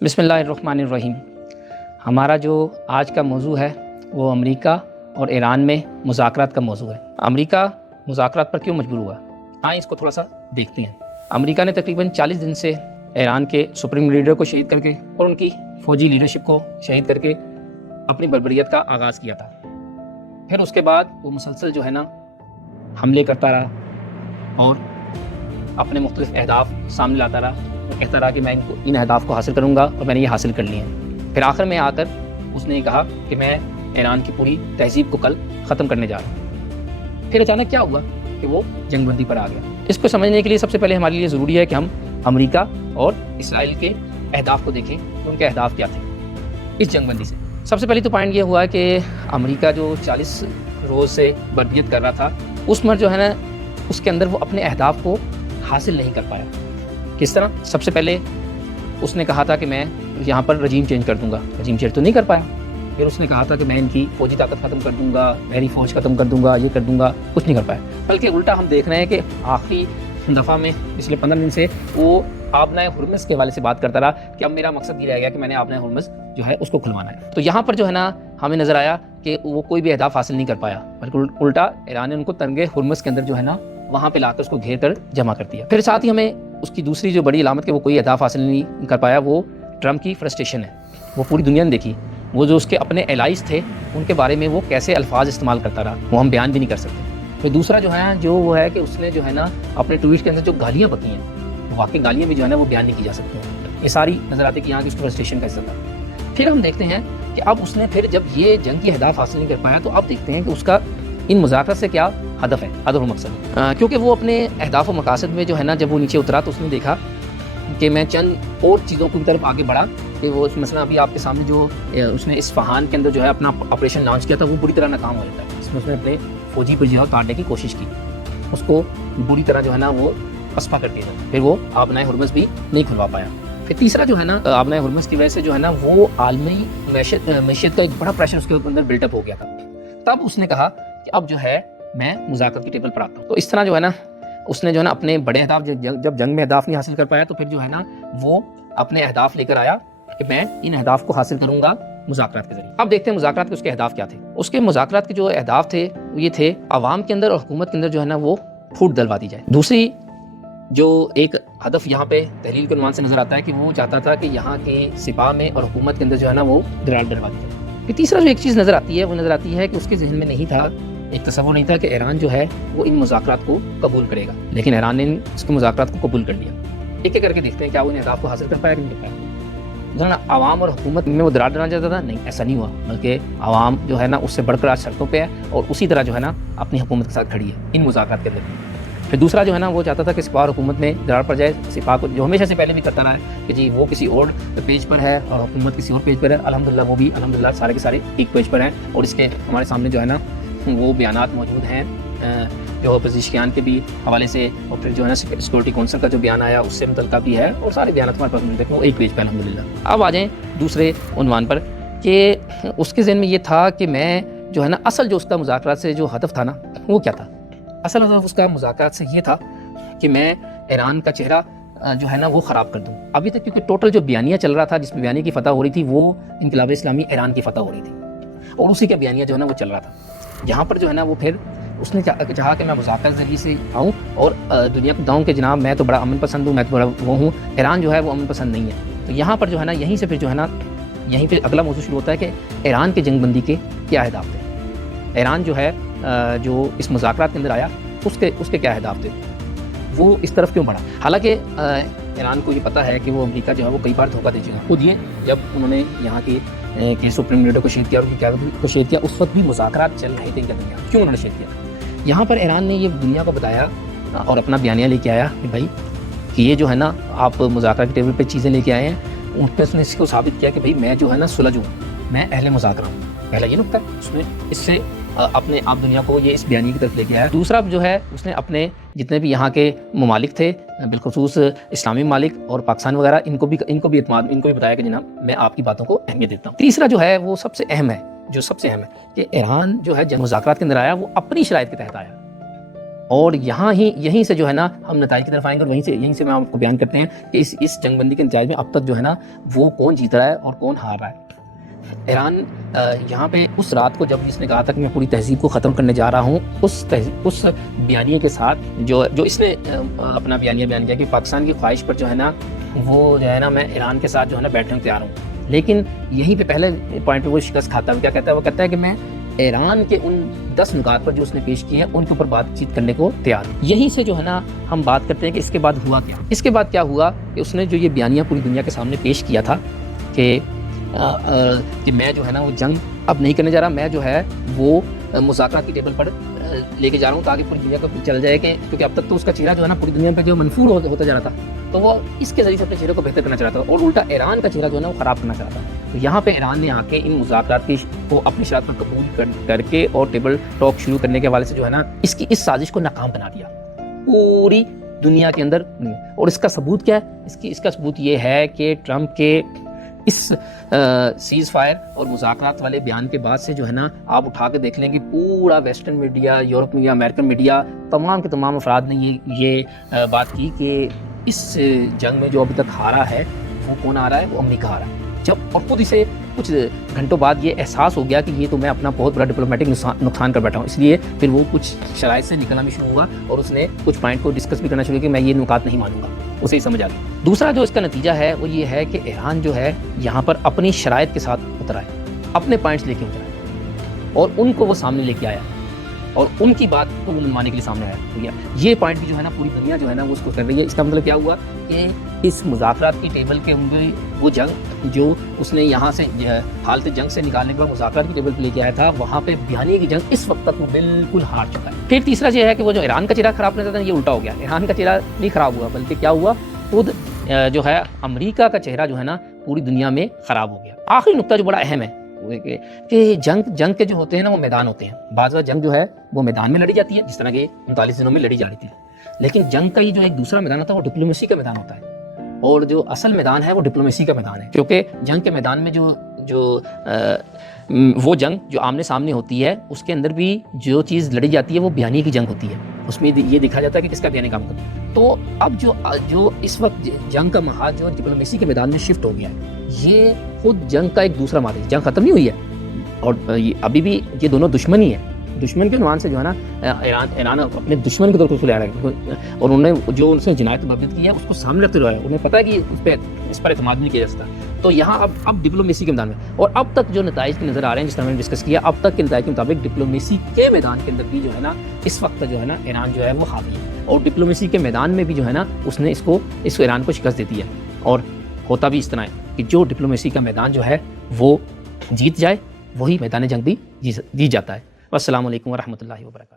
بسم اللہ الرحمن الرحیم۔ ہمارا جو آج کا موضوع ہے وہ امریکہ اور ایران میں مذاکرات کا موضوع ہے۔ امریکہ مذاکرات پر کیوں مجبور ہوا؟ آئیں اس کو تھوڑا سا دیکھتے ہیں۔ امریکہ نے تقریباً 40 دن سے ایران کے سپریم لیڈر کو شہید کر کے اور ان کی فوجی لیڈرشپ کو شہید کر کے اپنی بربریت کا آغاز کیا تھا۔ پھر اس کے بعد وہ مسلسل جو ہے نا حملے کرتا رہا اور اپنے مختلف اہداف سامنے لاتا رہا، وہ کہتا رہا کہ میں ان اہداف کو حاصل کروں گا اور میں نے یہ حاصل کر لیے ہیں۔ پھر آخر میں آ کر اس نے کہا کہ میں ایران کی پوری تہذیب کو کل ختم کرنے جا رہا ہوں۔ پھر اچانک کیا ہوا کہ وہ جنگ بندی پر آ گیا۔ اس کو سمجھنے کے لیے سب سے پہلے ہمارے لیے ضروری ہے کہ ہم امریکہ اور اسرائیل کے اہداف کو دیکھیں کہ ان کے اہداف کیا تھے اس جنگ بندی سے۔ سب سے پہلی تو پوائنٹ یہ ہوا کہ امریکہ جو 40 روز سے بربریت کر رہا تھا، اس میں جو ہے نا اس کے اندر وہ اپنے اہداف کو حاصل نہیں کر پایا۔ کس طرح؟ سب سے پہلے اس نے کہا تھا کہ میں یہاں پر رجیم چینج کر دوں گا، رجیم چینج تو نہیں کر پایا۔ پھر اس نے کہا تھا کہ میں ان کی فوجی طاقت ختم کر دوں گا، میری فوج ختم کر دوں گا، یہ کر دوں گا، کچھ نہیں کر پایا۔ بلکہ الٹا ہم دیکھ رہے ہیں کہ آخری دفعہ میں پچھلے 15 دن سے وہ آبنائے ہرمز کے حوالے سے بات کرتا رہا کہ اب میرا مقصد یہ رہ گیا کہ میں نے آبنائے ہرمز جو ہے اس کو کھلوانا ہے۔ تو یہاں پر جو ہے نا ہمیں نظر آیا کہ وہ کوئی بھی اہداف حاصل نہیں کر پایا، بلکہ الٹا ایران نے ان کو تنگے ہرمز کے اندر جو ہے نا وہاں پہ لا کر اس کو گھیر کر جمع کر دیا۔ پھر ساتھ ہی ہمیں اس کی دوسری جو بڑی علامت کہ وہ کوئی اہداف حاصل نہیں کر پایا، وہ ٹرمپ کی فرسٹریشن ہے۔ وہ پوری دنیا نے دیکھی، وہ جو اس کے اپنے الائز تھے ان کے بارے میں وہ کیسے الفاظ استعمال کرتا رہا، وہ ہم بیان بھی نہیں کر سکتے۔ پھر دوسرا جو ہے وہ ہے کہ اس نے جو ہے نا اپنے ٹویٹ کے اندر جو گالیاں بکی ہیں، واقعی گالیاں بھی جو ہے نا وہ بیان نہیں کی جا سکتی ہیں۔ یہ ساری نظر آتی کہ یہاں کی اس کی فرسٹریشن کا حصہ تھا۔ پھر ہم دیکھتے ہیں کہ اب اس نے پھر جب یہ جنگ کی اہداف حاصل نہیں کر پایا تو اب دیکھتے ہیں کہ اس کا ان مذاکرات سے کیا ہدف ہے، ہدف و مقصد ہے۔ کیونکہ وہ اپنے اہداف و مقاصد میں جو ہے نا جب وہ نیچے اترا تو اس نے دیکھا کہ میں چند اور چیزوں کی طرف آگے بڑھا کہ وہ مثلا ابھی آپ کے سامنے جو اس نے اصفہان کے اندر جو ہے اپنا آپریشن لانچ کیا تھا وہ بری طرح ناکام ہو جاتا ہے۔ اس نے اپنے فوجی پر جو ہے کاٹنے کی کوشش کی، اس کو بری طرح جو ہے نا وہ پسپا کر دیا، پھر وہ آبنائے ہرمز بھی نہیں کھلوا پایا۔ پھر تیسرا جو ہے نا آبنائے ہرمز کی وجہ سے جو ہے نا وہ عالمی معیشت کا ایک بڑا پریشر اس کے اندر بلٹ اپ ہو گیا تھا۔ تب اس نے کہا کہ اب جو ہے میں مذاکرات کی ٹیبل پر آتا ہوں۔ تو اس طرح جو ہے نا اس نے جو ہے نا اپنے بڑے اہداف جب جنگ میں اہداف نہیں حاصل کر پایا تو پھر جو ہے نا وہ اپنے اہداف لے کر آیا کہ میں ان اہداف کو حاصل کروں گا مذاکرات کے ذریعے۔ اب دیکھتے ہیں مذاکرات کے اس کے اہداف کیا تھے۔ اس کے مذاکرات کے جو اہداف تھے وہ یہ تھے عوام کے اندر اور حکومت کے اندر جو ہے نا وہ پھوٹ ڈلوا دی جائے۔ دوسری جو ایک ہدف یہاں پہ تحلیل کے عنوان سے نظر آتا ہے کہ وہ چاہتا تھا کہ یہاں کے سپاہ میں اور حکومت کے اندر جو ہے نا وہ درار ڈلوا دی جائے۔ پھر تیسرا جو ایک چیز نظر آتی ہے وہ نظر آتی ہے کہ اس کے ذہن میں نہیں تھا، ایک تصور نہیں تھا کہ ایران جو ہے وہ ان مذاکرات کو قبول کرے گا، لیکن ایران نے اس کے مذاکرات کو قبول کر لیا۔ ایک ایک کر کے دیکھتے ہیں کیا وہ ان اہداف کو حاصل کر پایا کہ نہیں کر پایا۔ عوام اور حکومت میں وہ درار ڈالنا چاہتا تھا، نہیں ایسا نہیں ہوا، بلکہ عوام جو ہے نا اس سے بڑھ کر آج سڑکوں پہ ہے اور اسی طرح جو ہے نا اپنی حکومت کے ساتھ کھڑی ہے ان مذاکرات کے اندر۔ پھر دوسرا جو ہے نا وہ چاہتا تھا کہ سپاہ اور حکومت میں درار پڑ جائے، سپاہ کو جو ہمیشہ سے پہلے بھی کرتا رہا ہے کہ جی وہ کسی اور پیج پر ہے اور حکومت کسی اور پیج پر ہے، الحمدللہ وہ بھی الحمدللہ سارے کے سارے ایک پیج پر ہیں۔ اور اس کے ہمارے سامنے جو ہے نا وہ بیانات موجود ہیں جو پزیشکیان کے بھی حوالے سے، اور پھر جو ہے نا سیکورٹی کونسل کا جو بیان آیا اس سے متعلقہ بھی ہے، اور سارے بیانات ہمارے پاس موجود ہیں وہ ایک پیج پہ الحمدللہ۔ اب آ جائیں دوسرے عنوان پر کہ اس کے ذہن میں یہ تھا کہ میں جو ہے نا اصل جو اس کا مذاکرات سے جو ہدف تھا نا وہ کیا تھا؟ اصل ہدف اس کا مذاکرات سے یہ تھا کہ میں ایران کا چہرہ جو ہے نا وہ خراب کر دوں۔ ابھی تک کیونکہ ٹوٹل جو بیانیہ چل رہا تھا، جس میں بیانیہ کی فتح ہو رہی تھی، وہ انقلاب اسلامی ایران کی فتح ہو رہی تھی اور اسی کا بیانیہ جو ہے نا وہ چل رہا تھا۔ یہاں پر جو ہے نا وہ پھر اس نے چاہا کہ میں مذاکرات ذریعے سے آؤں اور دنیا کو بتاؤں کہ جناب میں تو بڑا امن پسند ہوں، میں تو بڑا وہ ہوں، ایران جو ہے وہ امن پسند نہیں ہے۔ تو یہاں پر جو ہے نا یہیں سے پھر جو ہے نا یہیں پھر اگلا موضوع شروع ہوتا ہے کہ ایران کے جنگ بندی کے کیا اہداف تھے، ایران جو ہے جو اس مذاکرات کے اندر آیا اس کے کیا اہداف تھے، وہ اس طرف کیوں بڑھا۔ حالانکہ ایران کو یہ پتہ ہے کہ وہ امریکہ جو ہے وہ کئی بار دھوکہ دے چکا۔ خود یہ جب انہوں نے یہاں کے سپریم لیڈر کو شہید کیا اور ان کی قیادت کو شہید کیا، اس وقت بھی مذاکرات چل رہے تھے ان کے درمیان، کیوں انہوں نے شہید کیا۔ یہاں پر ایران نے یہ دنیا کو بتایا اور اپنا بیانیہ لے کے آیا کہ بھائی کہ یہ جو ہے نا آپ مذاکرات کی ٹیبل پہ چیزیں لے کے آئے ہیں، ان پہ اس نے اس کو ثابت کیا کہ بھائی میں جو ہے نا سلجھ ہوں، میں اہل مذاکرہ ہوں۔ پہلا یہ نقطہ اس نے اس سے اپنے آپ دنیا کو یہ اس بیانیے کی طرف لے کے آیا۔ دوسرا جو ہے اس نے اپنے جتنے بھی یہاں کے ممالک تھے، بالخصوص اسلامی ممالک اور پاکستان وغیرہ، ان کو بھی بتایا کہ جناب میں آپ کی باتوں کو اہمیت دیتا ہوں۔ تیسرا جو ہے وہ سب سے اہم ہے کہ ایران جو ہے جب مذاکرات کے اندر آیا وہ اپنی شرائط کے تحت آیا اور یہیں سے جو ہے نا ہم نتائج کی طرف آئیں گے، اور یہیں سے میں آپ کو بیان کرتے ہیں کہ اس جنگ بندی کے نتائج میں اب تک جو ہے نا وہ کون جیت رہا ہے اور کون ہار رہا ہے۔ ایران یہاں پہ اس رات کو جب اس نے کہا تھا کہ میں پوری تہذیب کو ختم کرنے جا رہا ہوں، اس بیانیے کے ساتھ جو اس نے اپنا بیانیہ بیان کیا کہ پاکستان کی خواہش پر جو ہے نا وہ جو ہے نا میں ایران کے ساتھ جو ہے نا بیٹھنے کو تیار ہوں، لیکن یہیں پہ پہلے پوائنٹ پہ وہ شکست کھاتا ہے، کیا کہتا ہے؟ وہ کہتا ہے کہ میں ایران کے ان 10 نکات پر جو اس نے پیش کیے ہیں ان کے اوپر بات چیت کرنے کو تیار ہوں۔ یہیں سے جو ہے نا ہم بات کرتے ہیں کہ اس کے بعد ہوا کیا۔ اس کے بعد کیا ہوا کہ اس نے جو یہ بیانیہ پوری دنیا کے سامنے پیش کیا تھا کہ میں جو ہے نا وہ جنگ اب نہیں کرنے جا رہا، میں جو ہے وہ مذاکرات کی ٹیبل پر لے کے جا رہا ہوں تاکہ پوری دنیا کو چل جائے کہ کیونکہ اب تک تو اس کا چہرہ جو ہے نا پوری دنیا پہ جو منفور ہوتا جا رہا تھا، تو وہ اس کے ذریعے سے اپنے چہرے کو بہتر کرنا چاہتا تھا اور الٹا ایران کا چہرہ جو ہے نا وہ خراب کرنا چاہتا تھا۔ تو یہاں پہ ایران نے آ کے ان مذاکرات کو اپنی شرائط پر قبول کر کے اور ٹیبل ٹاک شروع کرنے کے حوالے سے جو ہے نا اس سازش کو ناکام بنا دیا پوری دنیا کے اندر۔ اور اس کا ثبوت کیا ہے؟ اس کا ثبوت یہ ہے کہ ٹرمپ کے اس سیز فائر اور مذاکرات والے بیان کے بعد سے جو ہے نا آپ اٹھا کے دیکھ لیں کہ پورا western media, Europe media, American media, تمام کے تمام افراد نے یہ بات کی کہ اس جنگ میں جو ابھی تک ہارا ہے وہ کون آ رہا ہے؟ وہ امریکہ آ رہا ہے۔ اور خود اسے کچھ گھنٹوں بعد یہ احساس ہو گیا کہ یہ تو میں اپنا بہت بڑا ڈپلومیٹک نقصان کر بیٹھا ہوں، اس لیے پھر وہ کچھ شرائط سے نکلنا بھی شروع ہوا اور اس نے کچھ پوائنٹ کو ڈسکس بھی کرنا شروع کیا کہ میں یہ نکات نہیں مانوں گا، اسے ہی سمجھ آ گیا۔ دوسرا جو اس کا نتیجہ ہے وہ یہ ہے کہ ایران جو ہے یہاں پر اپنی شرائط کے ساتھ اترا ہے، اپنے پوائنٹس لے کے اترا ہے اور ان کو وہ سامنے لے کے آیا اور ان کی بات کو منوانے کے لیے سامنے آیا۔ یہ پوائنٹ بھی جو ہے نا پوری دنیا جو ہے نا وہ اس کو کر رہی ہے۔ اس کا مطلب کیا ہوا کہ اس مذاکرات کی ٹیبل کے وہ جنگ جو اس نے یہاں سے حالت جنگ سے نکالنے کے بعد مذاکرات کی ٹیبل پہ لے کے آیا تھا، وہاں پہ بیانیے کی جنگ اس وقت تک وہ بالکل ہار چکا ہے۔ پھر تیسرا یہ ہے کہ وہ جو ایران کا چہرہ خراب کرنا تھا یہ الٹا ہو گیا، ایران کا چہرہ نہیں خراب ہوا بلکہ کیا ہوا، خود جو ہے امریکہ کا چہرہ جو ہے نا پوری دنیا میں خراب ہو گیا۔ آخری نقطہ جو بڑا اہم ہے کہ جنگ کے جو ہوتے ہیں نا وہ میدان ہوتے ہیں۔ بعض جنگ جو ہے وہ میدان میں لڑی جاتی ہے، جس طرح کہ 39 دنوں میں لڑی جا رہی تھی، لیکن جنگ کا جو ایک دوسرا میدان ہوتا ہے وہ ڈپلومیسی کا میدان ہوتا ہے، اور جو اصل میدان ہے وہ ڈپلومیسی کا میدان ہے، کیونکہ جنگ کے میدان میں وہ جنگ جو آمنے سامنے ہوتی ہے اس کے اندر بھی جو چیز لڑی جاتی ہے وہ بیانیے کی جنگ ہوتی ہے، اس میں یہ دیکھا جاتا ہے کہ کس کا بیانیہ کام کرتا ہے۔ تو اب جو اس وقت جنگ کا محاذ جو ڈپلومیسی کے میدان میں شفٹ ہو گیا ہے، یہ خود جنگ کا ایک دوسرا مادہ ہے۔ جنگ ختم نہیں ہوئی ہے اور ابھی بھی یہ دونوں دشمن ہی ہیں۔ دشمن کے عنوان سے جو ہے نا ایران اپنے دشمن کے طور پر لے رہا ہے اور انہوں نے جو ان سے جنایت مبید کی ہے اس کو سامنے رکھتے رہا ہے، انہیں پتہ ہے کہ اس پر اعتماد نہیں کیا جا سکتا۔ تو یہاں اب ڈپلومیسی کے میدان میں، اور اب تک جو نتائج کے نظر آ رہے ہیں جس طرح میں نے ڈسکس کیا، اب تک کے نتائج کے مطابق ڈپلومیسی کے میدان کے اندر بھی جو ہے نا اس وقت جو ہے نا ایران جو ہے وہ حاوی ہے، اور ڈپلومیسی کے میدان میں بھی جو ہے نا اس نے اس کو ایران کو شکست دیتی ہے، اور ہوتا بھی اس طرح ہے کہ جو ڈپلومیسی کا میدان جو ہے وہ جیت جائے وہی میدان جنگ بھی جیت جاتا ہے۔ والسلام علیکم ورحمۃ اللہ وبرکاتہ۔